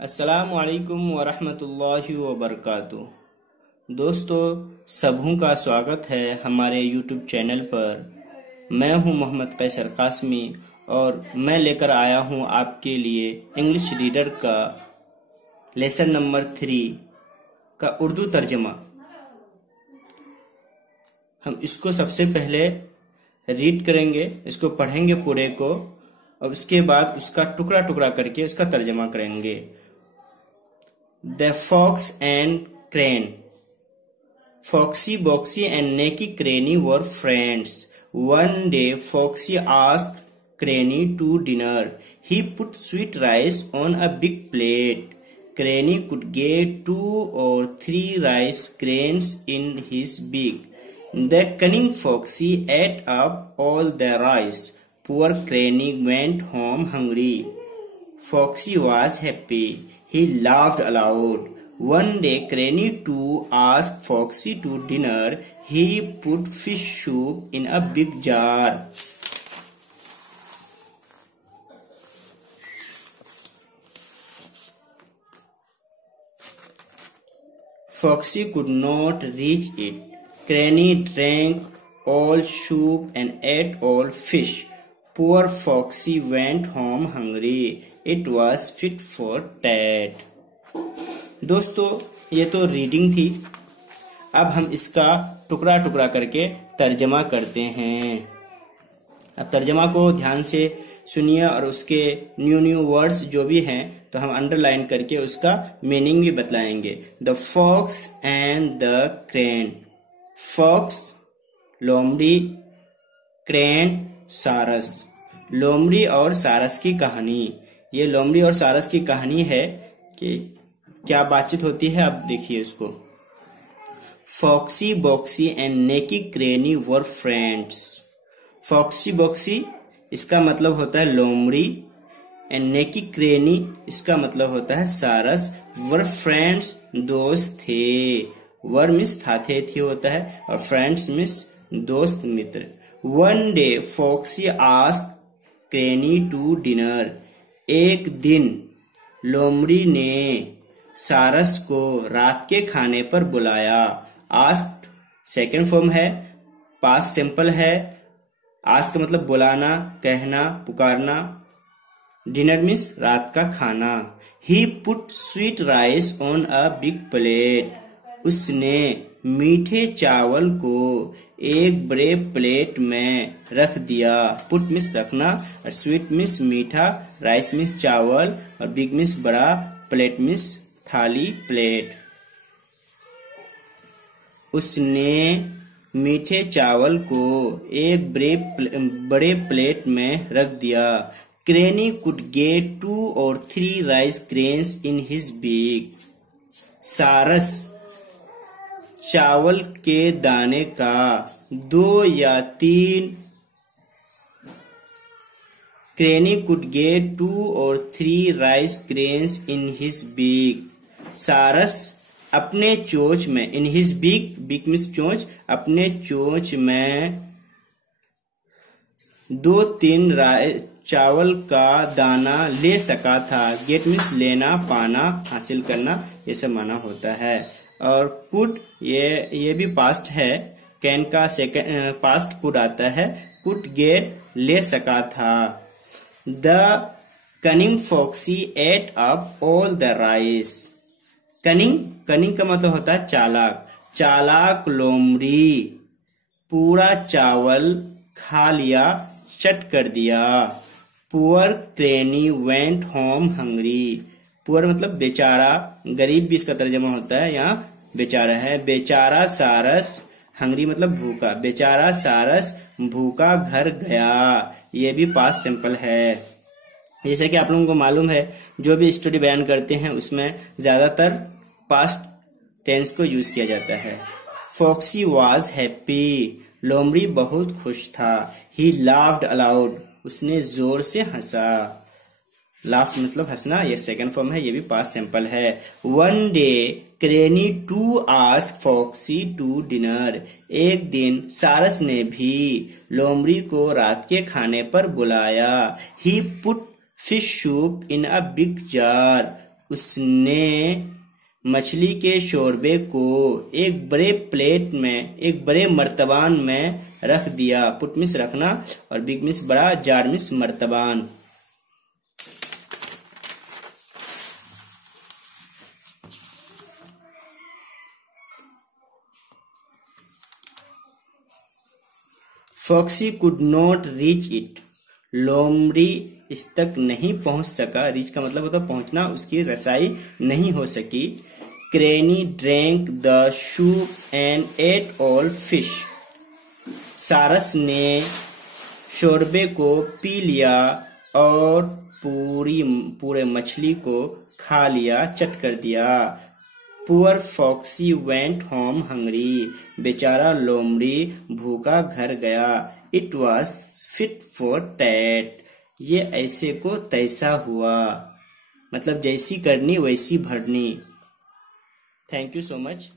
अस्सलामु अलैकुम वरहमतुल्लाहि वबरकातुह। दोस्तों, सबों का स्वागत है हमारे यूट्यूब चैनल पर। मैं हूं मोहम्मद कैसर कासमी और मैं लेकर आया हूं आपके लिए इंग्लिश रीडर का लेसन नंबर 3 का उर्दू तर्जमा। हम इसको सबसे पहले रीड करेंगे, इसको पढ़ेंगे पूरे को और उसके बाद उसका टुकड़ा टुकड़ा करके उसका तर्जमा करेंगे। The fox and crane. Foxy, Boxy and Necky Cranny were friends. One day Foxy asked Cranny to dinner. He put sweet rice on a big plate. Cranny could get 2 or 3 rice grains in his beak. The cunning Foxy ate up all the rice. Poor Cranny went home hungry. Foxy was happy. He laughed aloud. One day Cranny too asked Foxy to dinner. He put fish soup in a big jar. Foxy could not reach it. Cranny drank all soup and ate all fish. Poor Foxy went home hungry. It was fit for tat. दोस्तों, ये तो reading थी। अब हम इसका टुकड़ा टुकड़ा करके तर्जमा करते हैं। अब तर्जमा को ध्यान से सुनिए और उसके न्यू वर्ड्स जो भी हैं तो हम अंडरलाइन करके उसका मीनिंग भी बतलाएंगे। The fox and the crane. Fox लोमड़ी, क्रेन सारस। लोमड़ी और सारस की कहानी। ये लोमड़ी और सारस की कहानी है कि क्या बातचीत होती है। अब देखिए उसको। फॉक्सी, बॉक्सी एंड नेकी क्रेनी वर फ्रेंड्स। फॉक्सी बॉक्सी इसका मतलब होता है लोमड़ी एंड नेकी क्रेनी इसका मतलब होता है सारस। वर फ्रेंड्स दोस्त थे। वर मिस था, थे होता है और फ्रेंड्स मिस दोस्त मित्र। One day Foxy asked Craney to dinner. एक दिन लोमड़ी ने सारस को रात के खाने पर बुलाया। आस्क्ड सेकंड फॉर्म है, पास्ट सिंपल है। आस्क मतलब बुलाना, कहना, पुकारना। डिनर मीन्स रात का खाना। He put sweet rice on a big plate. उसने मीठे चावल को एक बड़े प्लेट में रख दिया। पुट मिस रखना और स्वीट मिस मीठा, राइस मिस चावल और बिग मिस बड़ा, प्लेट मिस थाली, प्लेट। उसने मीठे चावल को एक बड़े प्लेट में रख दिया। Craney could get 2 or 3 rice grains in his beak. सारस चावल के दाने का 2 या 3। Craney could get 2 or 3 rice grains in his beak. सारस अपने चोंच में, in his beak, beak means चोंच, अपने चोंच में 2-3 चावल का दाना ले सका था। गेट मीन्स लेना, पाना, हासिल करना, ये सब माना होता है। और पुट ये भी पास्ट है। कैन का सेकंड पास्ट पुट आता है। पुट गेट ले सका था। The cunning Foxy ate up all the rice. Cunning का मतलब होता है चालाक। चालाक लोमड़ी पूरा चावल खा लिया, चट कर दिया। Poor Craney went home hungry. Poor मतलब बेचारा, गरीब भी इसका तर्जमा होता है। यहाँ बेचारा है। बेचारा सारस, हंग्री मतलब भूखा। बेचारा सारस भूखा घर गया। ये भी पास्ट सिंपल है। जैसे कि आप लोगों को मालूम है, जो भी स्टोरी बयान करते हैं उसमें ज्यादातर पास्ट टेंस को यूज किया जाता है। Foxy was happy. लोमड़ी बहुत खुश था। He laughed aloud. उसने जोर से हंसा। लाफ मतलब हंसना, ये सेकंड फॉर्म है। ये भी पास्ट सिंपल है। One day Craney to ask Foxy to dinner. एक दिन सारस ने भी लोमड़ी को रात के खाने पर बुलाया। He put fish soup in a big jar. उसने मछली के शोरबे को एक बड़े प्लेट में, एक बड़े मर्तबान में रख दिया। पुट मीन्स रखना और बिग मीन्स बड़ा, जार मीन्स मर्तबान। Foxy could not reach it. लोमड़ी इस तक नहीं पहुंच सका। रीच का मतलब होता है पहुंचना, उसकी रसाई नहीं हो सकी। Craney drank the soup and ate all fish. सारस ने शोरबे को पी लिया और पूरे मछली को खा लिया, चट कर दिया। Poor Foxy went home hungry. बेचारा लोमड़ी भूखा घर गया। It was tit for tat. ये ऐसे को तैसा हुआ, मतलब जैसी करनी वैसी भरनी। Thank you so much.